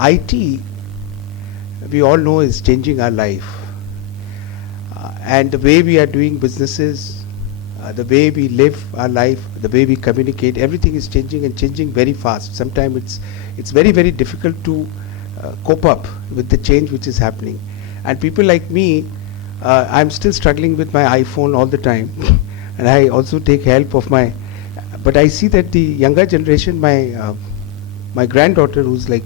IT, we all know, is changing our life. And the way we are doing businesses, the way we live our life, the way we communicate, everything is changing and changing very fast. Sometimes it's very, very difficult to cope up with the change which is happening. And people like me, I'm still struggling with my iPhone all the time. And I also take help of but I see that the younger generation, my granddaughter, who's like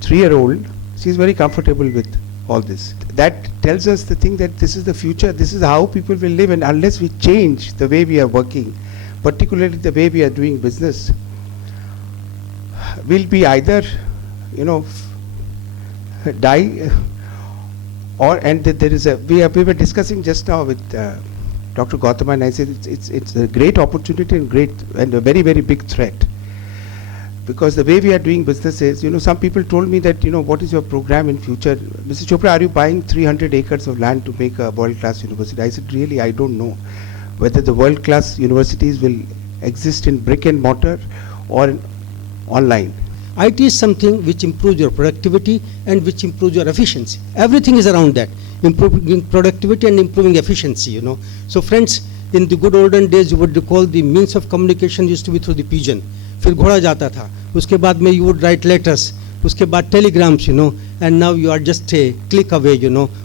3-year-old, she's very comfortable with all this. That tells us the thing that this is the future, this is how people will live, and unless we change the way we are working, particularly the way we are doing business, we'll be either, die, and there is we were discussing just now with Dr. Gautama, and I said it's a great opportunity and a very, very big threat. Because the way we are doing businesses, some people told me that, what is your program in future? Mr. Chopra, are you buying 300 acres of land to make a world-class university? I said, really, I don't know whether the world-class universities will exist in brick and mortar or online. IT is something which improves your productivity and which improves your efficiency. Everything is around that, improving productivity and improving efficiency, So friends, in the good olden days, you would recall the means of communication used to be through the pigeon. फिर घोड़ा जाता था, उसके बाद में you would write letters, उसके बाद telegrams, and now you are just a click away,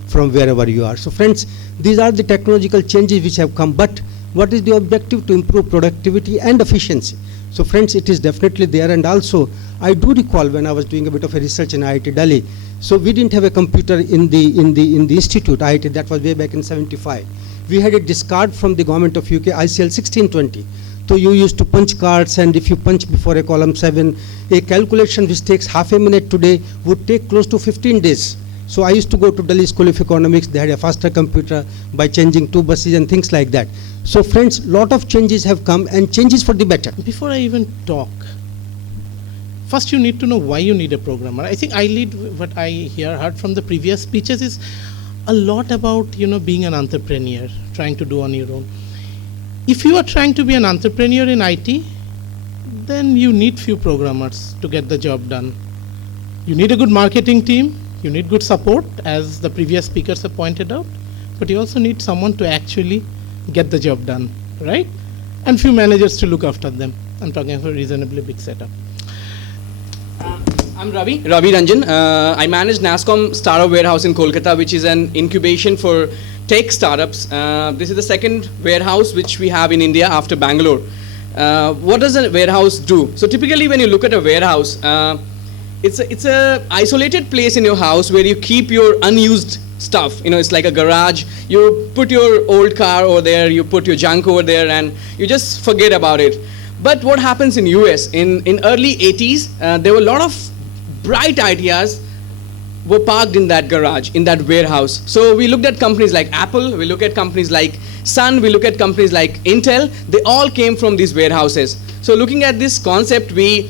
from wherever you are. So friends, these are the technological changes which have come, but what is the objective? To improve productivity and efficiency. So friends, it is definitely there, and also I do recall when I was doing a bit of a research in IIT Delhi, so we didn't have a computer in the institute, IIT, that was way back in 75. We had a discard from the government of UK, ICL 1620. So you used to punch cards, and if you punch before a column 7, a calculation which takes half a minute today would take close to 15 days. So I used to go to Delhi School of Economics. They had a faster computer by changing 2 buses and things like that. So friends, lot of changes have come, and changes for the better. Before I even talk, first you need to know why you need a programmer. I think iLEAD, what I heard from the previous speeches, is a lot about being an entrepreneur, trying to do on your own. If you are trying to be an entrepreneur in IT, then you need few programmers to get the job done. You need a good marketing team, you need good support, as the previous speakers have pointed out, but you also need someone to actually get the job done, right? And few managers to look after them. I'm talking of a reasonably big setup. I'm Ravi Ranjan. I manage Nasscom Startup Warehouse in Kolkata, which is an incubation for tech startups. This is the second warehouse which we have in India after Bangalore. What does a warehouse do? So typically when you look at a warehouse, it's a isolated place in your house where you keep your unused stuff. It's like a garage. You put your old car over there, you put your junk over there, and you just forget about it. But what happens in US, in early 80s, there were a lot of bright ideas were parked in that garage, in that warehouse. So we looked at companies like Apple, we look at companies like Sun, we look at companies like Intel. They all came from these warehouses. So looking at this concept, we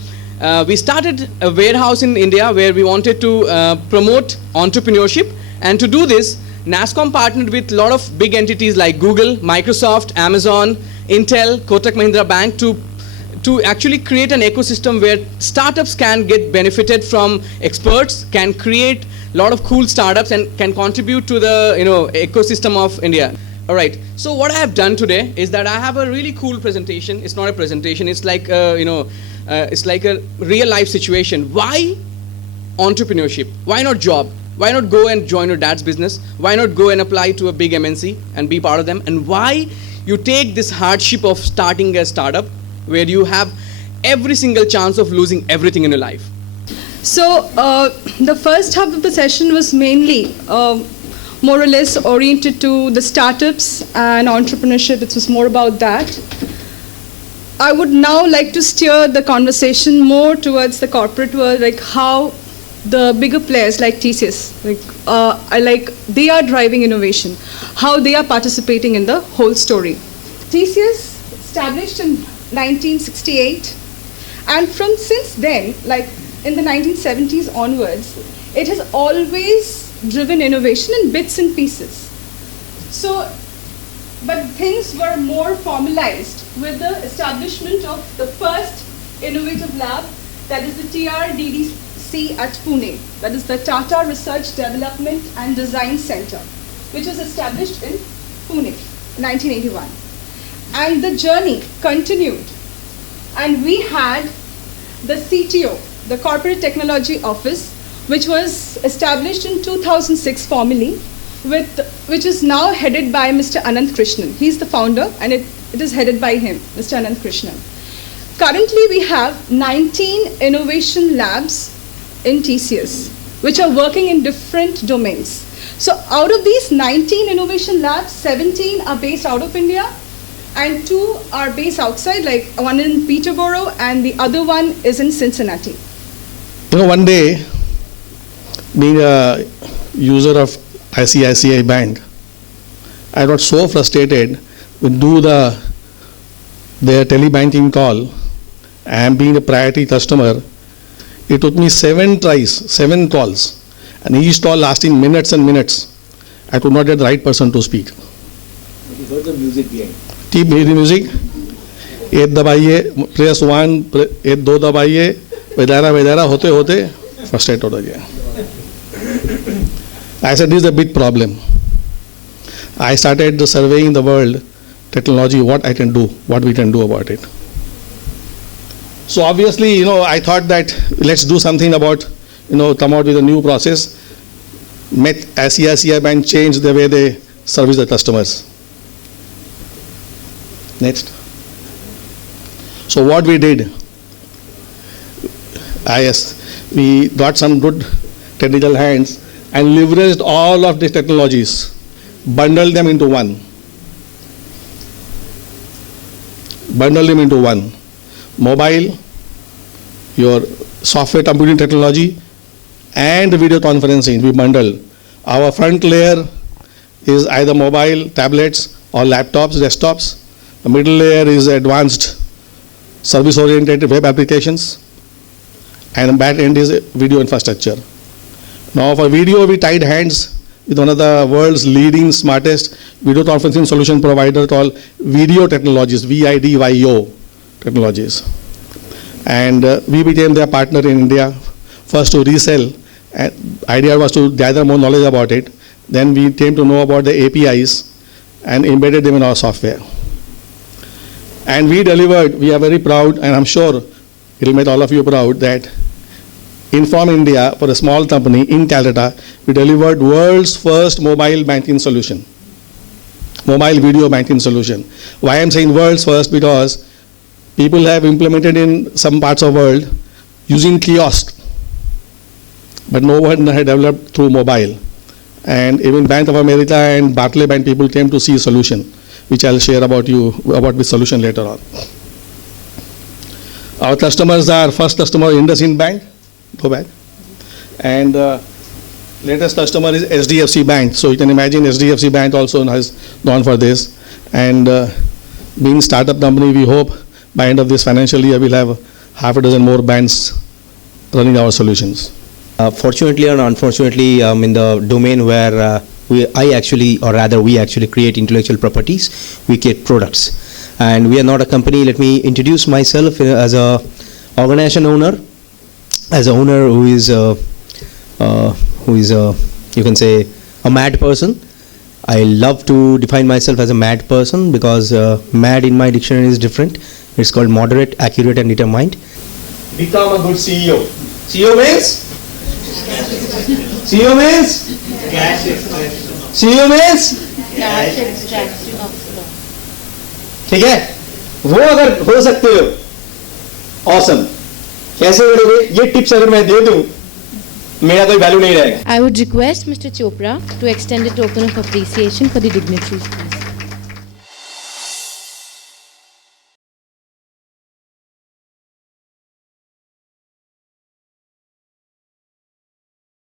started a warehouse in India where we wanted to promote entrepreneurship. And to do this, Nasscom partnered with a lot of big entities like Google, Microsoft, Amazon, Intel, Kotak Mahindra Bank to actually create an ecosystem where startups can get benefited from experts, can create a lot of cool startups, and can contribute to the ecosystem of India. All right. So what I have done today is that I have a really cool presentation. It's not a presentation. It's like it's like a real life situation. Why entrepreneurship? Why not job? Why not go and join your dad's business? Why not go and apply to a big MNC and be part of them? And why you take this hardship of starting a startup where you have every single chance of losing everything in your life? So the first half of the session was mainly more or less oriented to the startups and entrepreneurship. It was more about that. I would now like to steer the conversation more towards the corporate world, like how the bigger players like TCS, they are driving innovation, how they are participating in the whole story. TCS established in 1968, and since then, like in the 1970s onwards, it has always driven innovation in bits and pieces. So, but things were more formalized with the establishment of the first innovative lab, that is the TRDD TRDC at Pune, that is the Tata Research Development and Design Center, which was established in Pune in 1981. And the journey continued. And we had the CTO, the Corporate Technology Office, which was established in 2006 formally, which is now headed by Mr. Anant Krishnan. He's the founder, and it is headed by him, Mr. Anant Krishnan. Currently, we have 19 innovation labs in TCS, which are working in different domains. So out of these 19 innovation labs, 17 are based out of India, and 2 are based outside, like one in Peterborough, and the other one is in Cincinnati. You know, one day, being a user of ICICI Bank, I got so frustrated with their telebanking call and being a priority customer. It took me 7 tries, 7 calls, and each call lasting minutes and minutes. I could not get the right person to speak. You heard the music behind. Keep hearing music. 8 दबाइए, press 1, 8 2 दबाइए, वेदारा होते frustrated हो गया. I said, this is a big problem. I started surveying the world, technology, what I can do, what we can do about it. So obviously, you know, I thought that let's do something about, you know, come out with a new process. ICICI Bank changed the way they service the customers. Next. So what we did, we got some good technical hands and leveraged all of these technologies, bundled them into one. Mobile, your software computing technology, and video conferencing, we bundled. Our front layer is either mobile, tablets, or laptops, desktops. The middle layer is advanced service-oriented web applications, and the back end is video infrastructure. Now for video, we tied hands with one of the world's leading smartest video conferencing solution provider called Video Technologies, VIDYO Technologies. And we became their partner in India, first to resell. And idea was to gather more knowledge about it. Then we came to know about the APIs and embedded them in our software. And we delivered, we are very proud, and I'm sure it'll make all of you proud, that from India, for a small company in Calcutta, we delivered world's first mobile banking solution, mobile video banking solution. Why I'm saying world's first? Because people have implemented in some parts of the world using kiosk, but no one had developed through mobile. And even Bank of America and Barclay Bank people came to see a solution, which I'll share about the solution later on. Our customers are, first customer IndusInd Bank, go back. And latest customer is SDFC Bank. So you can imagine SDFC Bank also has gone for this. And being startup company, we hope by end of this financial year, we'll have half a dozen more banks running our solutions. Fortunately or unfortunately, in the domain where we actually create intellectual properties, we create products. And we are not a company. Let me introduce myself as a organization owner, as an owner who is you can say a mad person. I love to define myself as a mad person because mad in my dictionary is different. It's called moderate, accurate, and determined. Become a good CEO. CEO means? CEO means? Cash extraction. CEO means? Cash extraction of stock. ठीक है, वो अगर हो सकते हो, awesome. कैसे करोगे? ये टिप्स अगर मैं दे दूं, मेरा कोई वैल्यू नहीं रहेगा. I would request Mr. Chopra to extend a token of appreciation for the dignitaries.